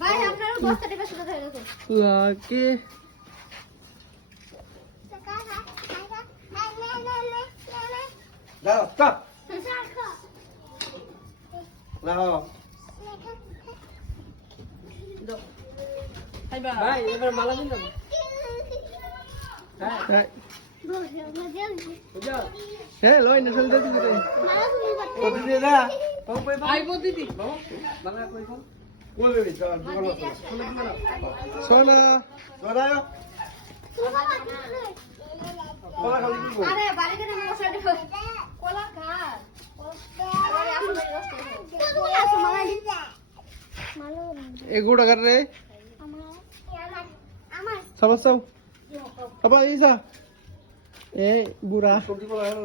ভাই আপনার বস্তাটা বেশ সুন্দর হয়ে গেছে লাকি দাও স্টপ নাও ভাই এবার মালা দিন না হ্যাঁ হ্যাঁ লই না চলে দিতে রে কত দিয়ে দা কম কই ভাই বদি দি বাংলা কই কোন কোন রে চল সোনা সোনা요 কোলা খালি দিব আরে বাড়ি করে মশলা দিও কোলা খা আরে আসো তুমি আসো মালা দিতে মালো এগুড়া কর রে আমার সমস্যা বাবা ইসা এ বুড়া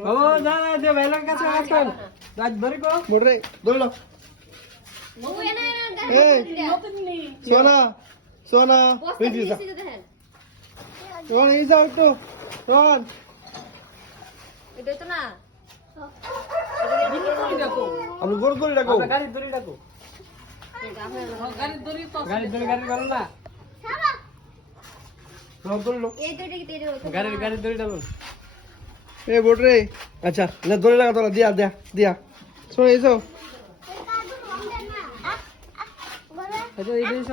ও না না দে ভাইলার কাছে আসেন রাত ভরে কো মোরে দৌড় বাবু এনে এই সোনা সোনা বস্তা প্লিজ ইসা দিতে দেখেন সোনা ইসা একটু সোন এটা তো না আমি গোল করে রাখো গাড়ি ধরে রাখো গাড়ি করো না সব ধরলো এই তো এটা গাড়ি ধরে রাখো এ বোট রে আচ্ছা না ধরে লাগা তোরা দিয়া দিয়া দিয়া সোনা ইসো আচ্ছা এই